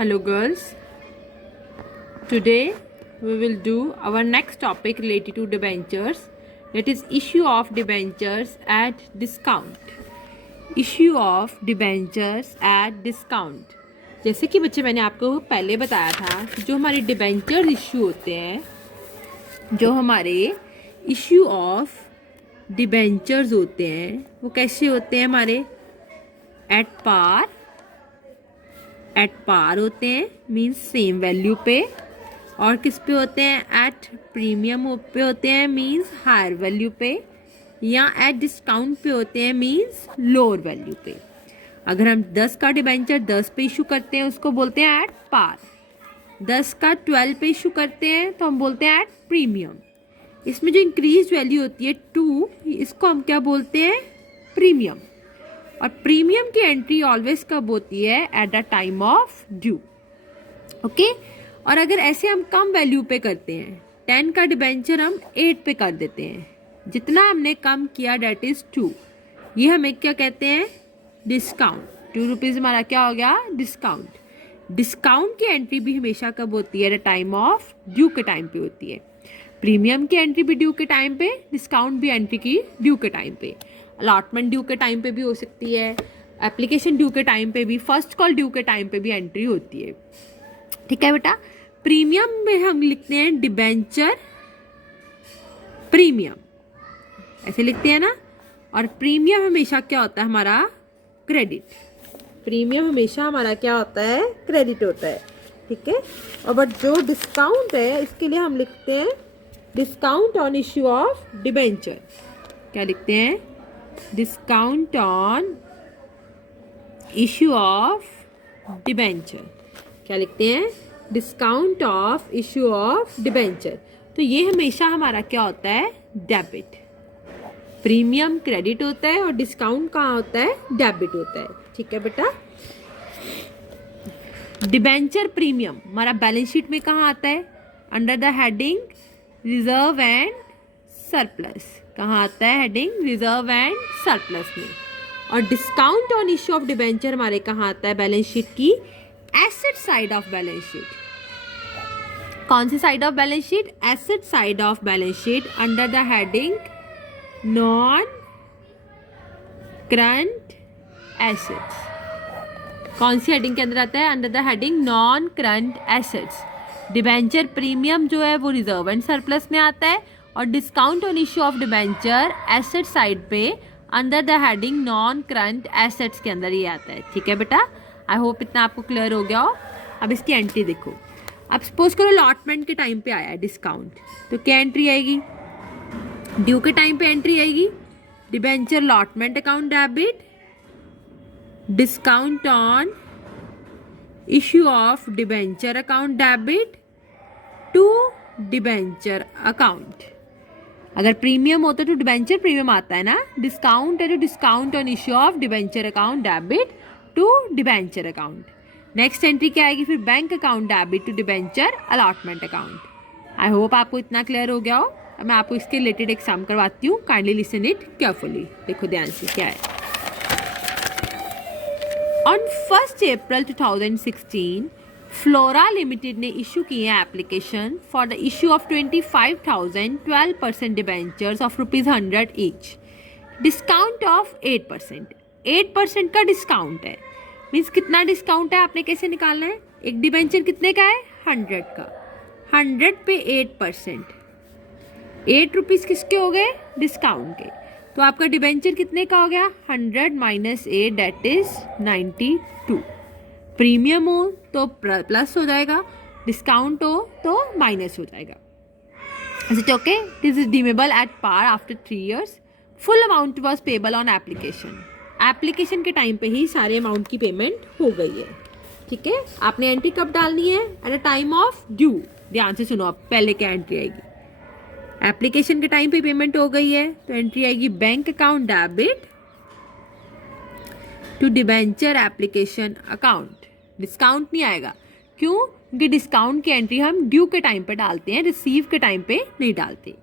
Hello girls, today we will do our next topic related to debentures, that is issue of debentures at discount. Issue of debentures at discount. जैसे कि बच्चे मैंने आपको पहले बताया था कि जो हमारे डिबेंचर इश्यू होते हैं, जो हमारे इश्यू ऑफ डिबेंचर्स होते हैं वो कैसे होते हैं, हमारे एट पार होते हैं, मीन्स सेम वैल्यू पे, और किस पे होते हैं, एट प्रीमियम पे होते हैं, मीन्स हायर वैल्यू पे, या एट डिस्काउंट पे होते हैं, मीन्स लोअर वैल्यू पे। अगर हम 10 का डिबेंचर 10 पे इशू करते हैं उसको बोलते हैं एट पार, 10 का 12 पे इशू करते हैं तो हम बोलते हैं एट प्रीमियम। इसमें जो इंक्रीज वैल्यू होती है 2, इसको हम क्या बोलते हैं, प्रीमियम। और प्रीमियम की एंट्री ऑलवेज कब होती है, at the time of due. Okay, और अगर ऐसे हम कम वैल्यू पे करते हैं, 10 का डिबेंचर हम 8 पे कर देते हैं, जितना हमने कम किया डेट इज 2, ये हमें क्या कहते हैं, डिस्काउंट। 2 रुपीज़ हमारा क्या हो गया, डिस्काउंट। डिस्काउंट की एंट्री भी हमेशा कब होती है, द टाइम ऑफ ड्यू के टाइम पे होती है। प्रीमियम की एंट्री भी ड्यू के टाइम पे, डिस्काउंट भी एंट्री की ड्यू के टाइम पे, अलॉटमेंट ड्यू के टाइम पे भी हो सकती है, एप्लीकेशन ड्यू के टाइम पे भी, फर्स्ट कॉल ड्यू के टाइम पे भी एंट्री होती है। ठीक है बेटा, प्रीमियम में हम लिखते हैं डिबेंचर प्रीमियम, ऐसे लिखते हैं ना। और प्रीमियम हमेशा क्या होता है, हमारा क्रेडिट। प्रीमियम हमेशा हमारा क्या होता है, क्रेडिट होता है। ठीक है, और बट जो डिस्काउंट है इसके लिए हम लिखते हैं discount on issue of debenture. क्या लिखते हैं, discount on issue of debenture. क्या लिखते हैं, discount of issue of debenture. तो ये हमेशा हमारा क्या होता है, डेबिट। प्रीमियम क्रेडिट होता है और डिस्काउंट कहाँ होता है, डेबिट होता है। ठीक है बेटा, डिबेंचर प्रीमियम हमारा बैलेंस शीट में कहाँ आता है, under the heading reserve and surplus. कहाँ आता है, हेडिंग रिजर्व एंड सरप्लस में। और discount on issue of debenture हमारे कहाँ आता है, बैलेंस शीट की asset side of balance sheet. कौन सी side of balance sheet, asset side of balance sheet, under the heading non current assets. कौन सी हेडिंग के अंदर आता है, under the heading non current assets. Debenture premium जो है वो रिजर्व एंड सरप्लस में आता है, और discount on issue of debenture asset side पे under the heading non current assets के अंदर ये आता है। ठीक है बेटा, आई होप इतना आपको क्लियर हो गया हो। अब इसकी एंट्री देखो, अब सपोज करो अलॉटमेंट के टाइम पे आया है डिस्काउंट, तो क्या एंट्री आएगी, ड्यू के टाइम पे एंट्री आएगी, debenture allotment account debit, discount on issue of debenture account debit to debenture account. अगर प्रीमियम होता तो डिबेंचर प्रीमियम आता है ना, डिस्काउंट है तो discount on issue of debenture account debit to debenture account. Next entry क्या आएगी फिर, bank account debit to debenture allotment account. I hope आपको इतना क्लियर हो गया हो। अब मैं आपको इसके रिलेटेड एग्जाम करवाती हूँ, काइंडली लिसन इट केयरफुली। देखो ध्यान से क्या है। ऑन 1 अप्रैल 2016 फ्लोरा लिमिटेड ने इशू की है application for the issue of 25,000 12% debentures of ₹100 each, discount of 8%। 8% का डिस्काउंट है, मीन्स कितना डिस्काउंट है आपने कैसे निकालना है, एक डिबेंचर कितने का है, 100 का, 100 पे 8%, 8 रुपीज़ किसके हो गए, डिस्काउंट के। तो आपका डिबेंचर कितने का हो गया, 100 माइनस 8 डेट इज 92। प्रीमियम हो तो प्लस हो जाएगा, डिस्काउंट हो तो माइनस हो जाएगा। Is it okay, this is redeemable at par after 3 years। Full amount was payable on application. Application के टाइम पे ही सारे अमाउंट की पेमेंट हो गई है। ठीक है, आपने एंट्री कब डालनी है, eight a time of due. ध्यान से सुनो, आप पहले क्या एंट्री आएगी, एप्लीकेशन के टाइम पे पेमेंट हो गई है तो एंट्री आएगी bank account debit to debenture application account. Discount नहीं आएगा, क्यों, क्योंकि डिस्काउंट की एंट्री हम ड्यू के टाइम पे डालते हैं, रिसीव के टाइम पे नहीं डालते।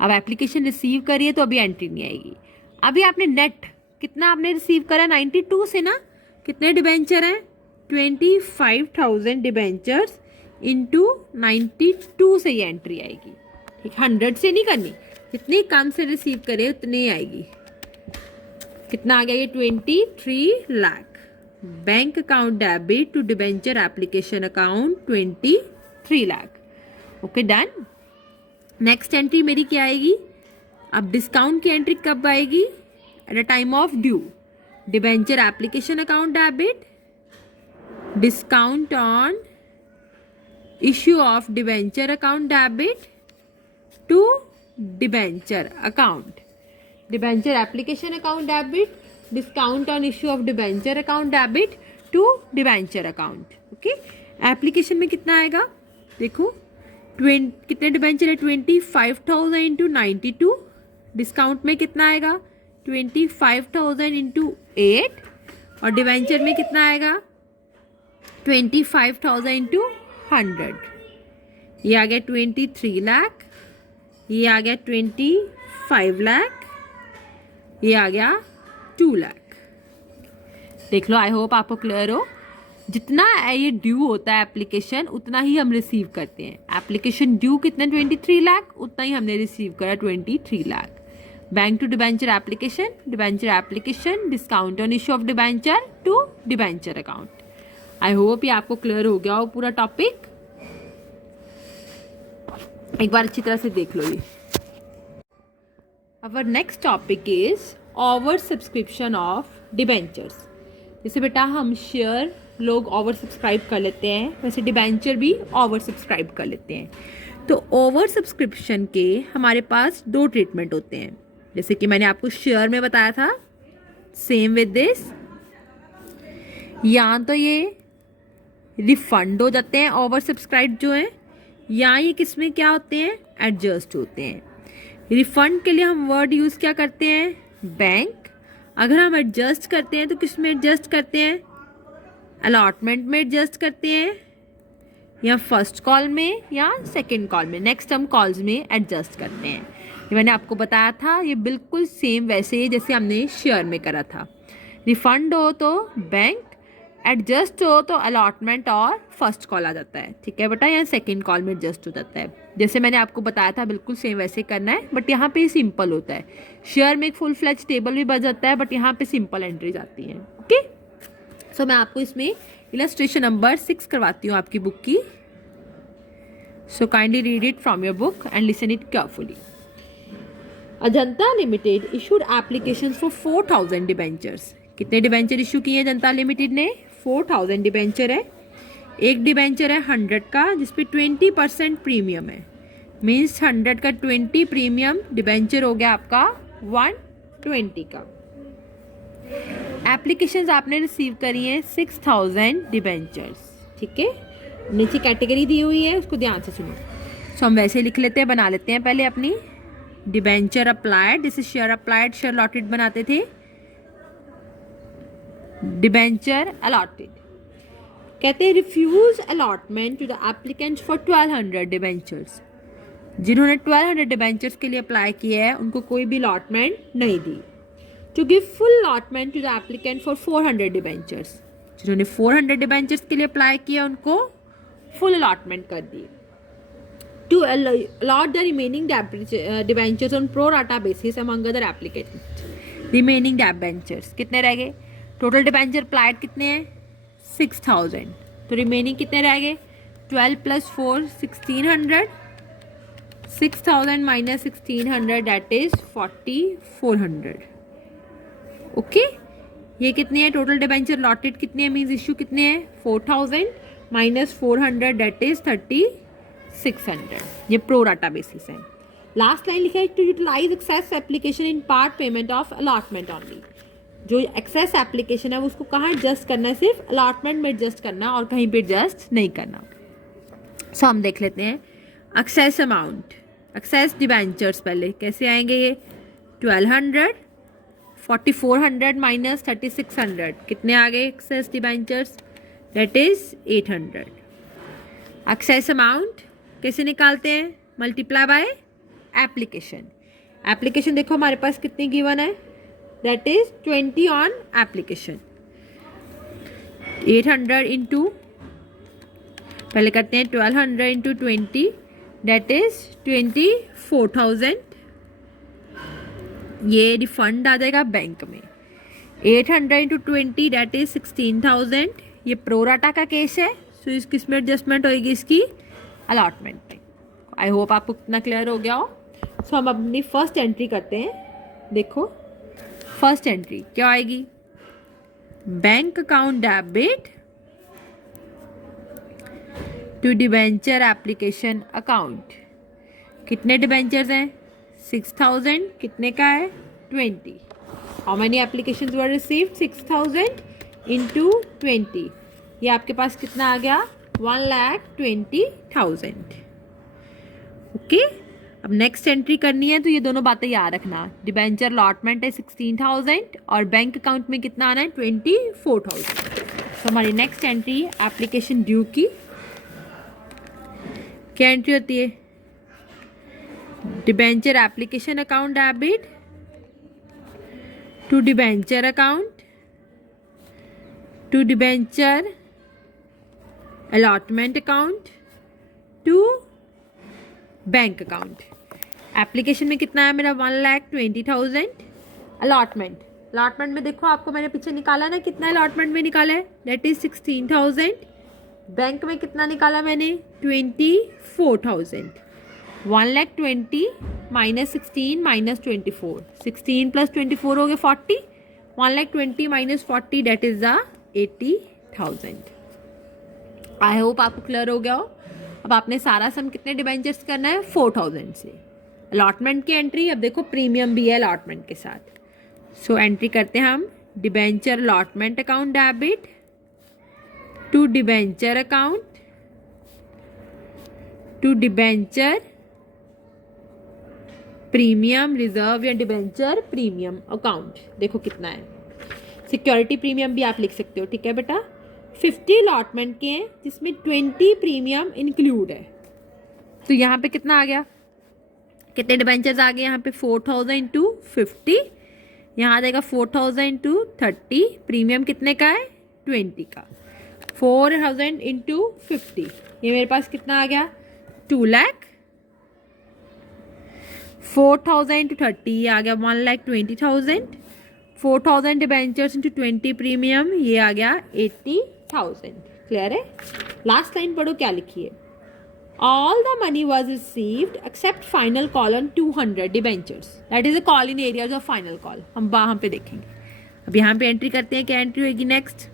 अब एप्लीकेशन रिसीव करिए तो अभी एंट्री नहीं आएगी। अभी आपने नेट कितना आपने रिसीव करा, 92 से ना, कितने डिबेंचर हैं, 25,000 डिबेंचर्स इंटू 92 से ये एंट्री आएगी। ठीक, 100 से नहीं करनी, जितनी कम से रिसीव करे उतनी आएगी। कितना आ गया ये? 23 lakh. Bank account debit to debenture application account 23 lakh. Okay, done. Next entry मेरी क्या आएगी? अब डिस्काउंट की एंट्री कब आएगी? At a time of due. Debenture application account debit, discount on issue of debenture account debit to debenture account. Debenture application account debit, discount on issue of debenture account debit to debenture account. Okay, application में कितना आएगा? देखो कितने debenture है? 25,000 into 92। Discount में कितना आएगा? 25,000 into 8। और डिबेंचर में कितना आएगा? 25,000 इंटू 100। ये आ गया 23 लाख, ये आ गया 25 लाख, ये आ गया 2 लाख। देख लो, आई होप आपको क्लियर हो। जितना ये ड्यू होता है एप्लीकेशन, उतना ही हम रिसीव करते हैं। एप्लीकेशन ड्यू कितना? 23 लाख, उतना ही हमने रिसीव करा 23 lakh. Bank to debenture application, discount on issue of debenture to debenture account. I hope ये आपको क्लियर हो गया हो पूरा टॉपिक। एक बार अच्छी तरह से देख लो ये। Our next topic is over subscription of debentures. जैसे बेटा हम शेयर लोग ओवर सब्सक्राइब कर लेते हैं, वैसे डिबेंचर भी ओवर सब्सक्राइब कर लेते हैं। तो ओवर सब्सक्रिप्शन के हमारे पास 2 ट्रीटमेंट होते हैं। जैसे कि मैंने आपको शेयर में बताया था, सेम विद दिस। या तो ये रिफंड हो जाते हैं ओवर सब्सक्राइब जो है, या ये किसमें क्या होते हैं? एडजस्ट होते हैं। रिफंड के लिए हम वर्ड यूज़ क्या करते हैं? बैंक। अगर हम एडजस्ट करते हैं तो किस में एडजस्ट करते हैं? अलॉटमेंट में एडजस्ट करते हैं, या फर्स्ट कॉल में, या सेकंड कॉल में, नेक्स्ट टर्म कॉल्स में एडजस्ट करते हैं। ये मैंने आपको बताया था, ये बिल्कुल सेम वैसे ही जैसे हमने शेयर में करा था। रिफंड हो तो बैंक, एडजस्ट हो तो अलॉटमेंट और फर्स्ट कॉल आ जाता है। ठीक है बेटा, यहाँ सेकंड कॉल में एडजस्ट हो जाता है। जैसे मैंने आपको बताया था बिल्कुल सेम वैसे करना है, बट यहाँ पे सिंपल होता है। शेयर में एक फुल फ्लैज टेबल भी बच जाता है, बट यहाँ पे सिंपल एंट्रीज आती हैं। ओके, सो मैं आपको इसमें इलस्ट्रेशन नंबर 6 करवाती हूँ आपकी बुक की। So kindly read it from your book and listen it carefully. Ajanta limited issued applications for 4,000 debentures. कितने डिबेंचर इशू किए हैं अजंता लिमिटेड ने? 4,000 डिबेंचर है। एक डिबेंचर है 100 का, जिसपे 20% प्रीमियम है। मीन्स 100 का 20 प्रीमियम डिबेंचर हो गया आपका 120 का। एप्लीकेशंस आपने रिसीव करी हैं 6,000 डिबेंचर्स। ठीक है, नीचे कैटेगरी दी हुई है, उसको ध्यान से सुनो। सो हम वैसे लिख लेते हैं, बना लेते हैं पहले अपनी। डिबेंचर अप्लाइड, जैसे शेयर अप्लाइड, शेयर अलॉटेड बनाते थे। डिबेंचर अलॉटेड कहते हैं refuse allotment to the applicant for 1200 debentures. जिन्होंने 1200 डिबेंचर्स के लिए अप्लाई किया है उनको कोई भी अलॉटमेंट नहीं दी। To give full allotment to the applicant for 400 debentures. जिन्होंने 400 डिबेंचर्स के लिए अप्लाई किया उनको फुल अलॉटमेंट कर दी। To allot the remaining debentures on pro rata basis among other applicant. Remaining debentures कितने रह गए? टोटल डिबेंचर अप्लाइड कितने हैं? 6,000। तो रिमेनिंग कितने रह गए? 12 + 4 1600। 6,000 - 1600 दैट इज 4,400। ओके, ये कितने हैं? टोटल डिबेंचर लॉटेड कितने हैं? मीन्स इश्यू कितने हैं? 4,000 - 400 दैट इज 3,600। ये प्रो राटा बेसिस है। लास्ट लाइन लिखा है to utilise excess application in part payment of allotment only. जो एक्सेस एप्लीकेशन है वो उसको कहाँ एडजस्ट करना है? सिर्फ अलॉटमेंट में एडजस्ट करना और कहीं पे एडजस्ट नहीं करना। सो हम देख लेते हैं एक्सेस अमाउंट। एक्सेस डिबेंचर्स पहले कैसे आएंगे? ये 1200, 4,400 - 3,600 कितने आ गए excess debentures? That is 800। Excess amount कैसे निकालते हैं? Multiply by application. एप्लीकेशन देखो हमारे पास कितनी गिवन है? That is 20 on application. 800 into, पहले करते हैं 1200 इंटू 20, दैट इज 24,000। ये रिफंड आ जाएगा बैंक में। 800 इंटू 20 दैट इज 16,000। ये प्रोराटा का केस है, सो इस किस में एडजस्टमेंट होएगी, इसकी अलॉटमेंट में। आई होप आपको कितना क्लियर हो गया हो। सो हम अपनी फर्स्ट एंट्री करते हैं। देखो फर्स्ट एंट्री क्या आएगी, bank account debit to debenture application account. कितने डिबेंचर्स हैं, 6,000। कितने का है, 20। How many applications were received, 6,000 into 20। ये आपके पास कितना आ गया, 1,20,000। ओके, अब नेक्स्ट एंट्री करनी है, तो ये दोनों बातें याद रखना। डिबेंचर अलॉटमेंट है 16,000 और बैंक अकाउंट में कितना आना है, 24,000। तो हमारी नेक्स्ट एंट्री एप्लीकेशन ड्यू की क्या एंट्री होती है, debenture application account debit to debenture account to debenture allotment account to bank account. Application में कितना है मेरा, 1,20,000। अलॉटमेंट में देखो, आपको मैंने पीछे निकाला ना, कितना अलॉटमेंट में निकाला है, दैट इज 16,000। बैंक में कितना निकाला मैंने, 24,000। 1,20,000 माइनस 16 माइनस 24, 16 प्लस 24 हो गए 40। 1,20,000 minus 40 that is the 80,000। I hope आपको क्लियर हो गया हो। अब आपने सारा सम कितने डिबेंचर्स करना है, 4,000 से। अलॉटमेंट की एंट्री, अब देखो प्रीमियम भी है अलॉटमेंट के साथ। सो एंट्री करते हैं हम, debenture allotment account debit to debenture account to debenture premium reserve या डिबेंचर प्रीमियम अकाउंट। देखो कितना है, सिक्योरिटी प्रीमियम भी आप लिख सकते हो, ठीक है बेटा। 50 अलॉटमेंट के हैं जिसमें 20 प्रीमियम इंक्लूड है। तो यहाँ पे कितना आ गया, कितने डिबेंचर्स आ गए यहाँ पे, 4,000 इंटू 50। यहाँ आ जाएगा 4,000 इंटू 30। प्रीमियम कितने का है, 20 का। 4,000 इंटू 50, ये मेरे पास कितना आ गया, 2 लाख। 4,000 इंटू 30, ये आ गया 1,20,000। 4,000 डिबेंचर्स इंटू 20 प्रीमियम, ये आ गया 80,000। क्लियर है। लास्ट लाइन पढ़ो क्या लिखी है, all the money was received except final call on 200 debentures, that is a call in areas of final call। हम वहाँ पे देखेंगे। अब यहाँ पे एंट्री करते हैं, क्या एंट्री होगी next,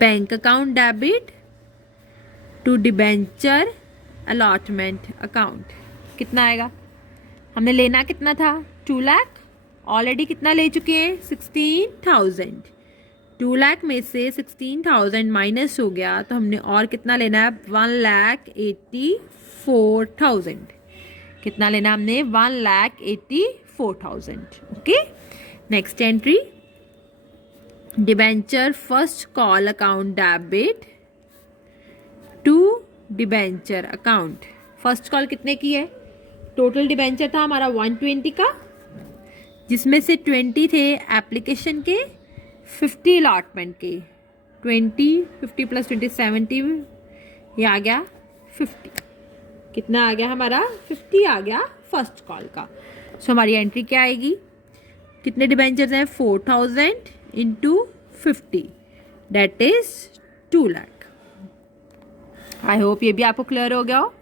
bank account debit to debenture allotment account. कितना आएगा, हमने लेना कितना था, 2 लाख। ऑलरेडी कितना ले चुके हैं, 16,000। 2 लाख में से 16,000 माइनस हो गया, तो हमने और कितना लेना है, 1,84,000। कितना लेना हमने, 1,84,000। Okay, next entry, debenture first call account debit to debenture account. First call कितने की है, टोटल डिबेंचर था हमारा 120 का, जिसमें से 20 थे एप्लीकेशन के, 50 अलॉटमेंट के। 20 50 प्लस 20 70, ये आ गया 50। कितना आ गया हमारा, 50 आ गया फर्स्ट कॉल का। सो हमारी एंट्री क्या आएगी, कितने डिबेंचर्स हैं, 4,000 into 50 that is 2 lakh. I hope ये भी आपको क्लियर हो गया हो।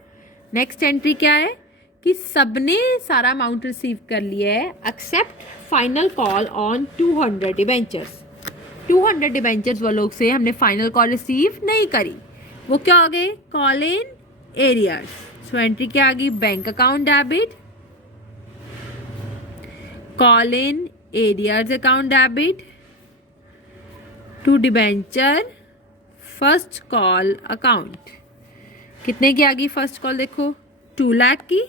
नेक्स्ट एंट्री क्या है कि सबने सारा अमाउंट रिसीव कर लिया है except final call on 200 debentures. 200 debentures वो लोग से हमने फाइनल कॉल रिसीव नहीं करी, वो क्या हो गए, call in arrears. So entry क्या आ गई, bank account debit call in arrears account debit to debenture first call account. कितने की आ गई फर्स्ट कॉल, देखो 2 लाख की।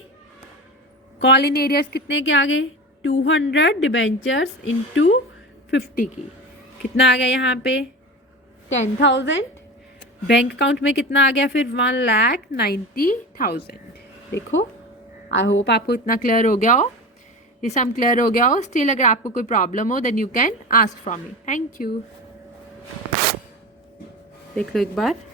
कॉल इन एरियर्स कितने के आ गए, 200 डिबेंचर्स इंटू 50 की। कितना आ गया यहाँ पे, 10,000। बैंक अकाउंट में कितना आ गया फिर, 1,90,000। देखो, आई होप आपको इतना क्लियर हो गया हो, ये सम क्लियर हो गया हो। स्टिल अगर आपको कोई प्रॉब्लम हो then you can ask from me. Thank you. देख लो एक बार।